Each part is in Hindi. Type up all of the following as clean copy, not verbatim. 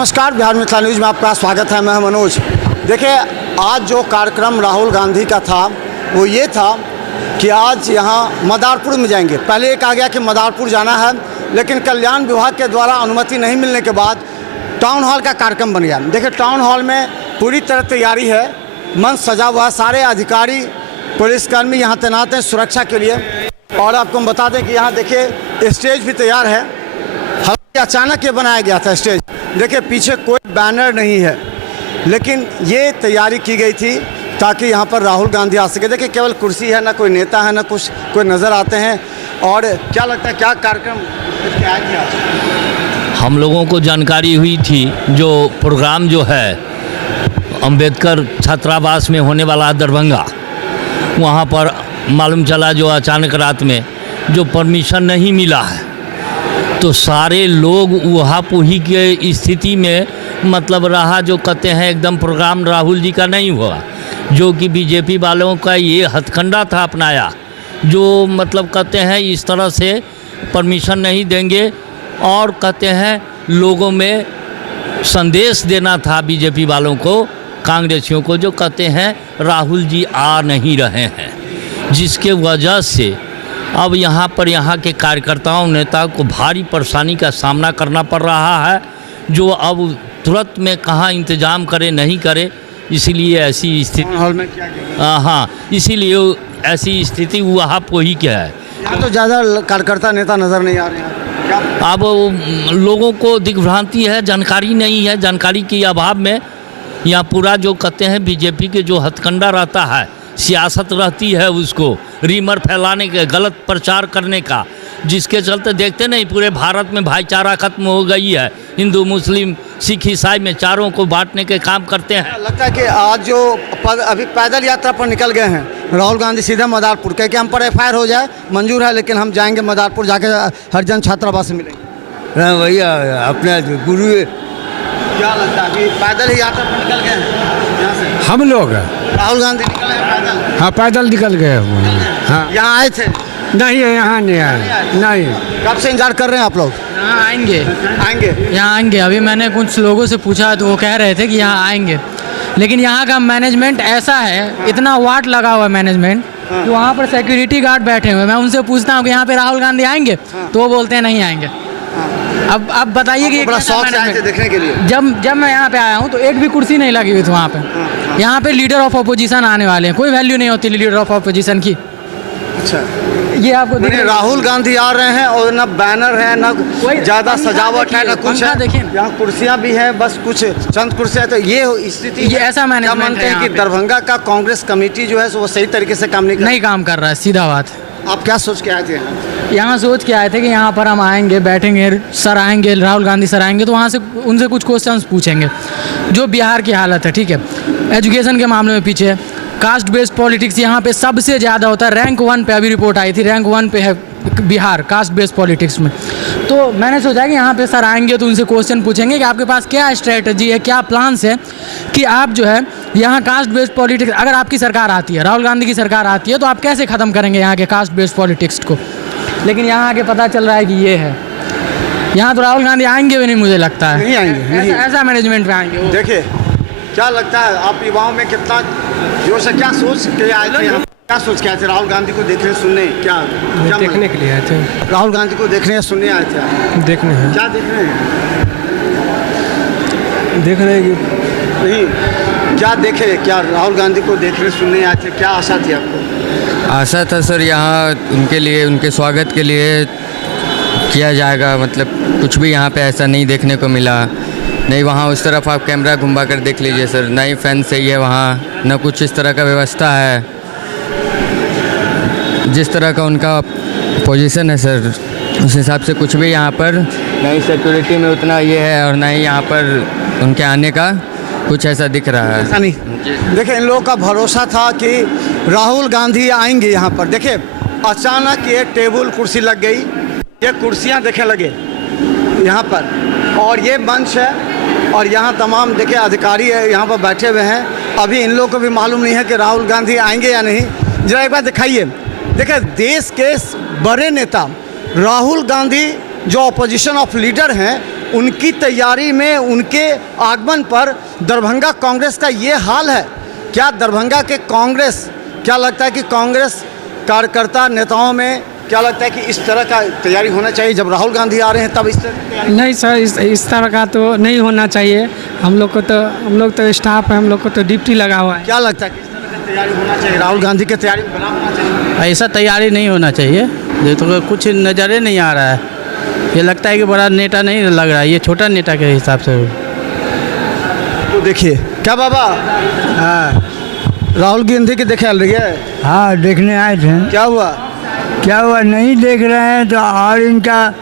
नमस्कार, बिहार मिथिला न्यूज़ में आपका स्वागत है। मैं मनोज। देखिए, आज जो कार्यक्रम राहुल गांधी का था वो ये था कि आज यहाँ मदारपुर में जाएंगे। पहले ये कहा गया कि मदारपुर जाना है, लेकिन कल्याण विभाग के द्वारा अनुमति नहीं मिलने के बाद टाउन हॉल का कार्यक्रम बन गया। देखिए, टाउन हॉल में पूरी तरह तैयारी है, मंच सजा हुआ, सारे अधिकारी पुलिसकर्मी यहाँ तैनात हैं सुरक्षा के लिए। और आपको हम बता दें कि यहाँ देखिए स्टेज भी तैयार है। हालांकि अचानक ये बनाया गया था स्टेज। देखिए, पीछे कोई बैनर नहीं है, लेकिन ये तैयारी की गई थी ताकि यहाँ पर राहुल गांधी आ सके। देखिए, केवल कुर्सी है, ना कोई नेता है, ना कुछ कोई नज़र आते हैं। और क्या लगता है, क्या कार्यक्रम क्या किया? हम लोगों को जानकारी हुई थी जो प्रोग्राम जो है अंबेडकर छात्रावास में होने वाला है दरभंगा, वहाँ पर मालूम चला जो अचानक रात में जो परमिशन नहीं मिला है, तो सारे लोग वहाँ पुही के स्थिति में मतलब रहा। जो कहते हैं एकदम प्रोग्राम राहुल जी का नहीं हुआ, जो कि बीजेपी वालों का ये हथकंडा था अपनाया, जो मतलब कहते हैं इस तरह से परमिशन नहीं देंगे। और कहते हैं लोगों में संदेश देना था बीजेपी वालों को, कांग्रेसियों को, जो कहते हैं राहुल जी आ नहीं रहे हैं, जिसके वजह से अब यहाँ पर यहाँ के कार्यकर्ताओं नेताओं को भारी परेशानी का सामना करना पड़ रहा है, जो अब तुरंत में कहाँ इंतजाम करे नहीं करे, इसीलिए ऐसी स्थिति हॉल में क्या किया? हाँ, इसीलिए ऐसी स्थिति वहाँ पर ही क्या है। यहाँ तो ज़्यादा कार्यकर्ता नेता नज़र नहीं आ रहे हैं। क्या अब लोगों को दिग्भ्रांति है, जानकारी नहीं है। जानकारी के अभाव में यहाँ पूरा जो कहते हैं बीजेपी के जो हथकंडा रहता है, सियासत रहती है उसको रीमर फैलाने के, गलत प्रचार करने का, जिसके चलते देखते नहीं पूरे भारत में भाईचारा खत्म हो गई है। हिंदू मुस्लिम सिख ईसाई में चारों को बांटने के काम करते हैं। लगता है कि आज जो अभी पैदल यात्रा पर निकल गए हैं राहुल गांधी सीधा मदारपुर, कह के हम पर FIR हो जाए मंजूर है, लेकिन हम जाएंगे मदारपुर, जाके हरिजन छात्रावास से मिलेंगे। हाँ भैया, अपना गुरु क्या लगता है, अभी पैदल ही यात्रा पर निकल गए हैं यहाँ से? हम लोग राहुल गांधी निकले हैं पैदल? हाँ पैदल निकल गए हुए हैं। हाँ यहाँ आए थे? नहीं, यहाँ नहीं आए। नहीं, कब से इंतजार कर रहे हैं आप लोग? यहाँ आएंगे, यहाँ आएंगे। अभी मैंने कुछ लोगों से पूछा तो वो कह रहे थे कि यहाँ आएंगे, लेकिन यहाँ का मैनेजमेंट ऐसा है, इतना वाट लगा हुआ है मैनेजमेंट कि वहाँ पर सिक्योरिटी गार्ड बैठे हुए हैं। मैं उनसे पूछता हूँ कि यहाँ पे राहुल गांधी आएंगे, तो वो बोलते हैं नहीं आएंगे। अब बताइए कि बड़ा शौक से आए थे देखने के लिए? जब मैं यहाँ पे आया हूँ तो एक भी कुर्सी नहीं लगी हुई थी वहाँ पे। यहाँ पे लीडर ऑफ अपोजिशन आने वाले हैं, कोई वैल्यू नहीं होती लीडर ऑफ अपोजिशन की। अच्छा, ये आपको राहुल गांधी आ रहे हैं और ना बैनर है, ना ज्यादा सजावट है, ना कुछ है। देखिए, यहाँ कुर्सियाँ भी हैं, बस कुछ चंद कुर्सियाँ। तो ये स्थिति, ये ऐसा मैनेजमेंट मानते हैं है कि दरभंगा का कांग्रेस कमेटी जो है वो सही तरीके से काम नहीं काम कर रहा है, सीधा बात। आप क्या सोच के आए थे यहाँ सोच के आए थे कि यहाँ पर हम आएंगे, बैठेंगे, सर आएंगे, राहुल गांधी सर आएंगे, तो वहाँ से उनसे कुछ क्वेश्चंस पूछेंगे। जो बिहार की हालत है, ठीक है, एजुकेशन के मामले में पीछे है, कास्ट बेस्ड पॉलिटिक्स यहाँ पे सबसे ज़्यादा होता है। रैंक 1 पे अभी रिपोर्ट आई थी, रैंक 1 पे है बिहार कास्ट बेस्ड पॉलिटिक्स में। तो मैंने सोचा कि यहाँ पे सर आएंगे तो उनसे क्वेश्चन पूछेंगे कि आपके पास क्या स्ट्रेटजी है, क्या प्लान्स है कि आप जो है यहाँ कास्ट बेस्ड पॉलिटिक्स, अगर आपकी सरकार आती है, राहुल गांधी की सरकार आती है, तो आप कैसे ख़त्म करेंगे यहाँ के कास्ट बेस्ड पॉलिटिक्स को। लेकिन यहाँ आके पता चल रहा है कि ये है, यहाँ तो राहुल गांधी आएंगे भी नहीं, मुझे लगता है नहीं आएंगे, ऐसा मैनेजमेंट में आएंगे। देखिए, क्या लगता है आप युवाओं में कितना जोश है, क्या सोच के आए थे? क्या सोच के आए थे? राहुल गांधी को देखने सुनने, क्या देखने के लिए आए थे। राहुल गांधी को देखने सुनने आए थे? देखने हैं, क्या देख रहे हैं? देख रहे हैं नहीं, क्या देखे? क्या राहुल गांधी को देखने सुनने आए थे? क्या आशा थी आपको? आशा था सर, यहाँ उनके लिए, उनके स्वागत के लिए किया जाएगा। मतलब कुछ भी यहाँ पे ऐसा नहीं देखने को मिला। नहीं, वहाँ उस तरफ आप कैमरा घुमा कर देख लीजिए सर, ना ही फैन सही है वहाँ, ना कुछ इस तरह का व्यवस्था है। जिस तरह का उनका पोजीशन है सर, उस हिसाब से कुछ भी यहाँ पर ना ही सिक्योरिटी में उतना ये है, और ना ही यहाँ पर उनके आने का कुछ ऐसा दिख रहा है। ऐसा नहीं। देखिए, इन लोगों का भरोसा था कि राहुल गांधी आएंगे यहाँ पर। देखिए, अचानक ये टेबल कुर्सी लग गई, ये कुर्सियाँ देखे लगे यहाँ पर, और ये मंच है, और यहाँ तमाम देखिए अधिकारी है यहाँ पर बैठे हुए हैं। अभी इन लोगों को भी मालूम नहीं है कि राहुल गांधी आएंगे या नहीं। जरा एक बार दिखाइए। देखिए, देश के बड़े नेता राहुल गांधी जो अपोजिशन ऑफ लीडर हैं, उनकी तैयारी में, उनके आगमन पर दरभंगा कांग्रेस का ये हाल है। क्या दरभंगा के कांग्रेस, क्या लगता है कि कांग्रेस कार्यकर्ता नेताओं में क्या लगता है कि इस तरह का तैयारी होना चाहिए? जब राहुल गांधी आ रहे हैं तब इस तरह की तैयारी? नहीं सर, इस तरह का तो नहीं होना चाहिए। हम लोग तो स्टाफ है, हम लोग को तो ड्यूटी लगा हुआ है। क्या लगता है किस तरह का तैयारी होना चाहिए? राहुल गांधी की तैयारी बना होना चाहिए? ऐसा तैयारी नहीं होना चाहिए। ये तो कुछ नज़र ही नहीं आ रहा है। ये लगता है कि बड़ा नेता नहीं लग रहा है, ये छोटा नेता के हिसाब से। तो देखिए क्या बाबा, हाँ राहुल गांधी की देखे रही है, हाँ, देखने आए थे। क्या हुआ? क्या हुआ, नहीं देख रहे हैं तो और इनका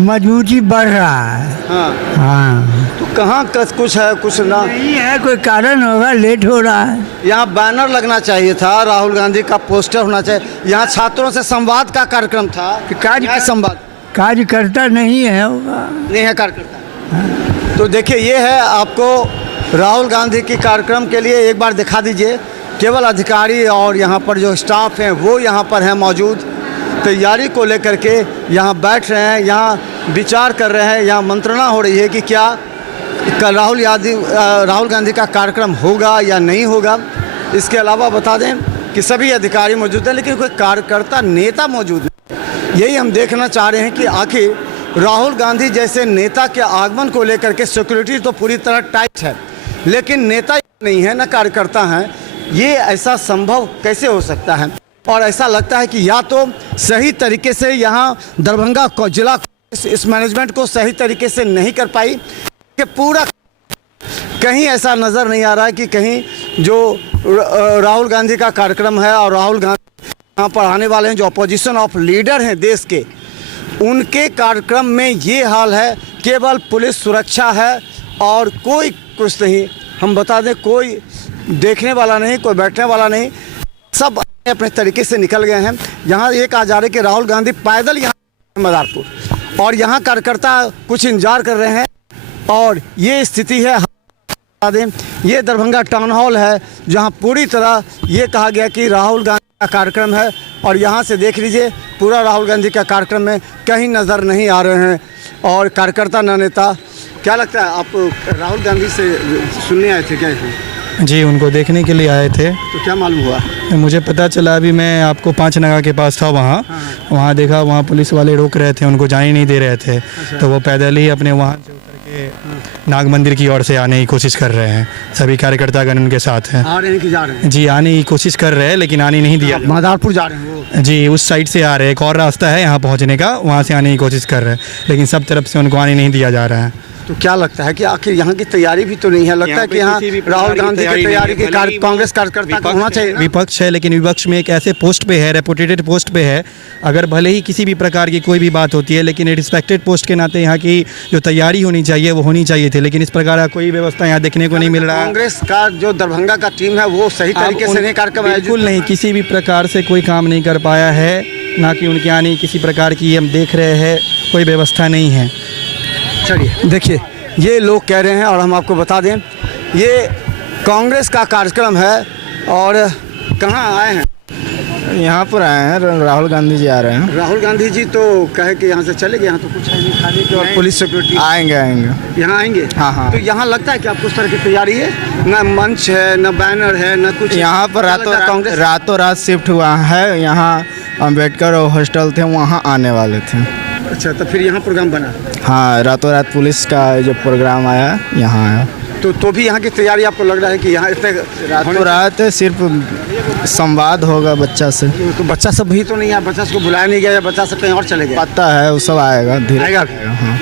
मजबूती बढ़ रहा है। हाँ, हाँ, तो कहाँ कुछ है कुछ ना? नहीं है, कोई कारण होगा, लेट हो रहा है। यहाँ बैनर लगना चाहिए था, राहुल गांधी का पोस्टर होना चाहिए। यहाँ छात्रों से संवाद का कार्यक्रम था। क्या संवाद? कार्यकर्ता नहीं है होगा। नहीं है कार्यकर्ता। तो देखिए ये है, आपको राहुल गांधी की कार्यक्रम के लिए एक बार दिखा दीजिए। केवल अधिकारी और यहाँ पर जो स्टाफ हैं वो यहाँ पर हैं मौजूद, तैयारी को लेकर के यहाँ बैठ रहे हैं, यहाँ विचार कर रहे हैं, यहाँ मंत्रणा हो रही है कि क्या कल राहुल गांधी का कार्यक्रम होगा या नहीं होगा। इसके अलावा बता दें कि सभी अधिकारी मौजूद हैं, लेकिन कोई कार्यकर्ता नेता मौजूद नहीं। यही हम देखना चाह रहे हैं कि आखिर राहुल गांधी जैसे नेता के आगमन को लेकर के सिक्योरिटी तो पूरी तरह टाइट है, लेकिन नेता नहीं है न कार्यकर्ता हैं। ये ऐसा संभव कैसे हो सकता है? और ऐसा लगता है कि या तो सही तरीके से यहाँ दरभंगा जिला इस मैनेजमेंट को सही तरीके से नहीं कर पाई, कि पूरा कहीं ऐसा नज़र नहीं आ रहा है कि कहीं जो राहुल गांधी का कार्यक्रम है और राहुल गांधी यहाँ पर आने वाले हैं, जो अपोजिशन ऑफ लीडर हैं देश के, उनके कार्यक्रम में ये हाल है। केवल पुलिस सुरक्षा है और कोई कुछ नहीं। हम बता दें, कोई देखने वाला नहीं, कोई बैठने वाला नहीं, सब अपने तरीके से निकल गए हैं। यहाँ एक आ जा रहे कि राहुल गांधी पैदल यहाँ मदारपुर, और यहाँ कार्यकर्ता कुछ इंतजार कर रहे हैं। और ये स्थिति है, बता दें ये दरभंगा टाउन हॉल है, जहाँ पूरी तरह ये कहा गया कि राहुल गांधी का कार्यक्रम है, और यहाँ से देख लीजिए पूरा राहुल गांधी का कार्यक्रम में कहीं नज़र नहीं आ रहे हैं और कार्यकर्ता न नेता। क्या लगता है, आप राहुल गांधी से सुनने आए थे क्या? जी, उनको देखने के लिए आए थे। तो क्या मालूम हुआ? मुझे पता चला, अभी मैं आपको 5 नगा के पास था वहाँ। वहाँ देखा, वहाँ पुलिस वाले रोक रहे थे, उनको जाने नहीं दे रहे थे। तो वो पैदल ही अपने वहाँ से उतर के नाग मंदिर की ओर से आने की कोशिश कर रहे हैं। सभी कार्यकर्तागण उनके साथ हैं। आ रहे हैं कि जा रहे हैं? जी, आने की कोशिश कर रहे हैं, लेकिन आने नहीं दिया। मदारपुर जा रहे हैं वो? जी, उस साइड से आ रहे हैं। एक और रास्ता है यहाँ पहुँचने का, वहाँ से आने की कोशिश कर रहे हैं, लेकिन सब तरफ से उनको आने नहीं दिया जा रहा है। तो क्या लगता है कि आखिर यहाँ की तैयारी भी तो नहीं है? लगता है कि यहाँ राहुल गांधी की तैयारी के कांग्रेस कार्यकर्ता को होना चाहिए। विपक्ष है, लेकिन विपक्ष में एक ऐसे पोस्ट पे है, रेपुटेटेड पोस्ट पे है। अगर भले ही किसी भी प्रकार की कोई भी बात होती है, लेकिन रिस्पेक्टेड पोस्ट के नाते यहाँ की जो तैयारी होनी चाहिए वो होनी चाहिए थी, लेकिन इस प्रकार का कोई व्यवस्था यहाँ देखने को नहीं मिल रहा है। कांग्रेस का जो दरभंगा का टीम है वो सही तरीके से नहीं कार्यक्रम बिल्कुल नहीं, किसी भी प्रकार से कोई काम नहीं कर पाया है, ना कि उनके आने किसी प्रकार की हम देख रहे हैं, कोई व्यवस्था नहीं है। चलिए देखिए, ये लोग कह रहे हैं और हम आपको बता दें ये कांग्रेस का कार्यक्रम है। और कहाँ आए हैं? यहाँ पर आए हैं, राहुल गांधी जी आ रहे हैं। राहुल गांधी जी तो कहे कि यहाँ से चले गए, यहाँ तो कुछ है नहीं खाने की, और पुलिस सिक्योरिटी। आएंगे यहाँ आएंगे? हाँ। तो यहाँ लगता है कि आपको उस तरह की तैयारी है? न मंच है, न बैनर है, न कुछ। यहाँ पर रातों रात शिफ्ट हुआ है। यहाँ अम्बेडकर हॉस्टल थे, वहाँ आने वाले थे। अच्छा, तो फिर यहाँ प्रोग्राम बना? हाँ, रातों रात पुलिस का जो प्रोग्राम आया यहाँ आया। तो भी यहाँ की तैयारी आपको लग रहा है कि यहाँ इतने रातों रात सिर्फ संवाद होगा बच्चा से? तो बच्चा सब भी तो नहीं है, बच्चा को बुलाया नहीं गया, या बच्चा सब कहीं और चले गए? पता है, वो सब आएगा धीरे आएगा। हाँ।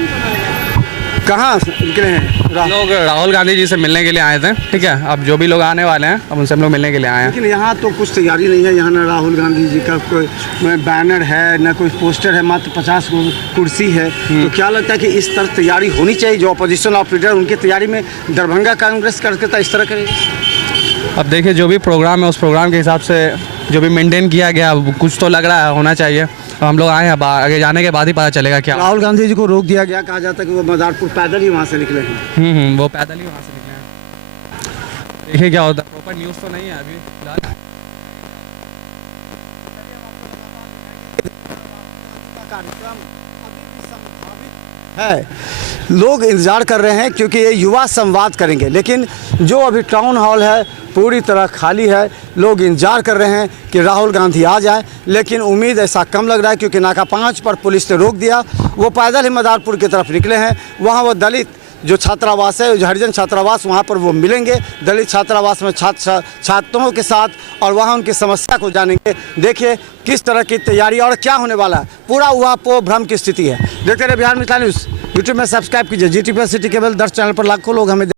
कहाँ निकले हैं? लोग राहुल गांधी जी से मिलने के लिए आए थे, ठीक है। अब जो भी लोग आने वाले हैं, अब उनसे हम लोग मिलने के लिए आए हैं। लेकिन यहाँ तो कुछ तैयारी नहीं है। यहाँ ना राहुल गांधी जी का कोई बैनर है, ना कोई पोस्टर है, मात्र 50 कुर्सी है। तो क्या लगता है कि इस तरह तैयारी होनी चाहिए? जो अपोजिशन ऑफ लीडर, उनकी तैयारी में दरभंगा कांग्रेस कार्यकर्ता इस तरह करेगी? अब देखिए, जो भी प्रोग्राम है उस प्रोग्राम के हिसाब से जो भी मेंटेन किया गया, कुछ तो लग रहा है होना चाहिए। हम लोग आए हैं, आगे जाने के बाद ही पता चलेगा क्या। राहुल गांधी जी को रोक दिया गया, कहा जाता है कि वो मदारपुर पैदल ही वहाँ से निकले हैं। वो पैदल ही वहाँ से निकले हैं। देखिए क्या होता है, प्रॉपर न्यूज़ तो नहीं है अभी फिलहाल। कार्यक्रम अभी भी संभावित है। लोग इंतज़ार कर रहे हैं क्योंकि ये युवा संवाद करेंगे, लेकिन जो अभी टाउन हॉल है पूरी तरह खाली है। लोग इंतजार कर रहे हैं कि राहुल गांधी आ जाए, लेकिन उम्मीद ऐसा कम लग रहा है क्योंकि नाका 5 पर पुलिस ने रोक दिया। वो पैदल ही मदारपुर की तरफ निकले हैं। वहाँ वो दलित जो छात्रावास है, जो हरिजन छात्रावास, वहाँ पर वो मिलेंगे दलित छात्रावास में छात्रों के साथ और वहाँ उनकी समस्या को जानेंगे। देखिए किस तरह की तैयारी और क्या होने वाला है। पूरा ऊहापोह भ्रम की स्थिति है। देखते रहे बिहार मिथिला न्यूज़। यूट्यूब में सब्सक्राइब कीजिए। GT+ सिटी केबल 10 चैनल पर लाखों लोग हमें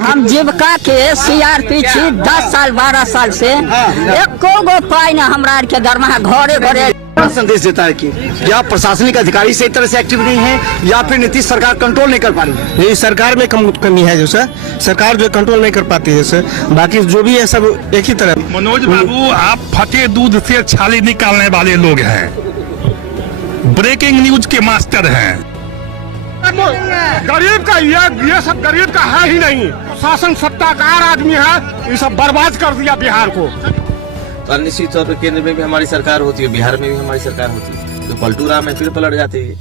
हम जीविका के CRP छी 10 साल 12 साल से एको गो पाई ना हमरा आर के दरमाहा घरे घरे। संदेश देता है कि या प्रशासनिक अधिकारी सही तरह से एक्टिव नहीं है या फिर नीतीश सरकार कंट्रोल नहीं कर पा रही है। ये सरकार में कमी है, जो सर सरकार जो कंट्रोल नहीं कर पाती है सर। बाकी जो भी है सब एक ही तरह। मनोज बाबू, आप फटे दूध से छाली निकालने वाले लोग हैं, ब्रेकिंग न्यूज के मास्टर हैं। गरीब का ये सब गरीब का है ही नहीं। शासन सत्ताकार आदमी है, ये सब बर्बाद कर दिया बिहार को। तो निश्चित तौर पर केंद्र में भी हमारी सरकार होती है, बिहार में भी हमारी सरकार होती है, तो पलटू राम में फिर पलट जाती है।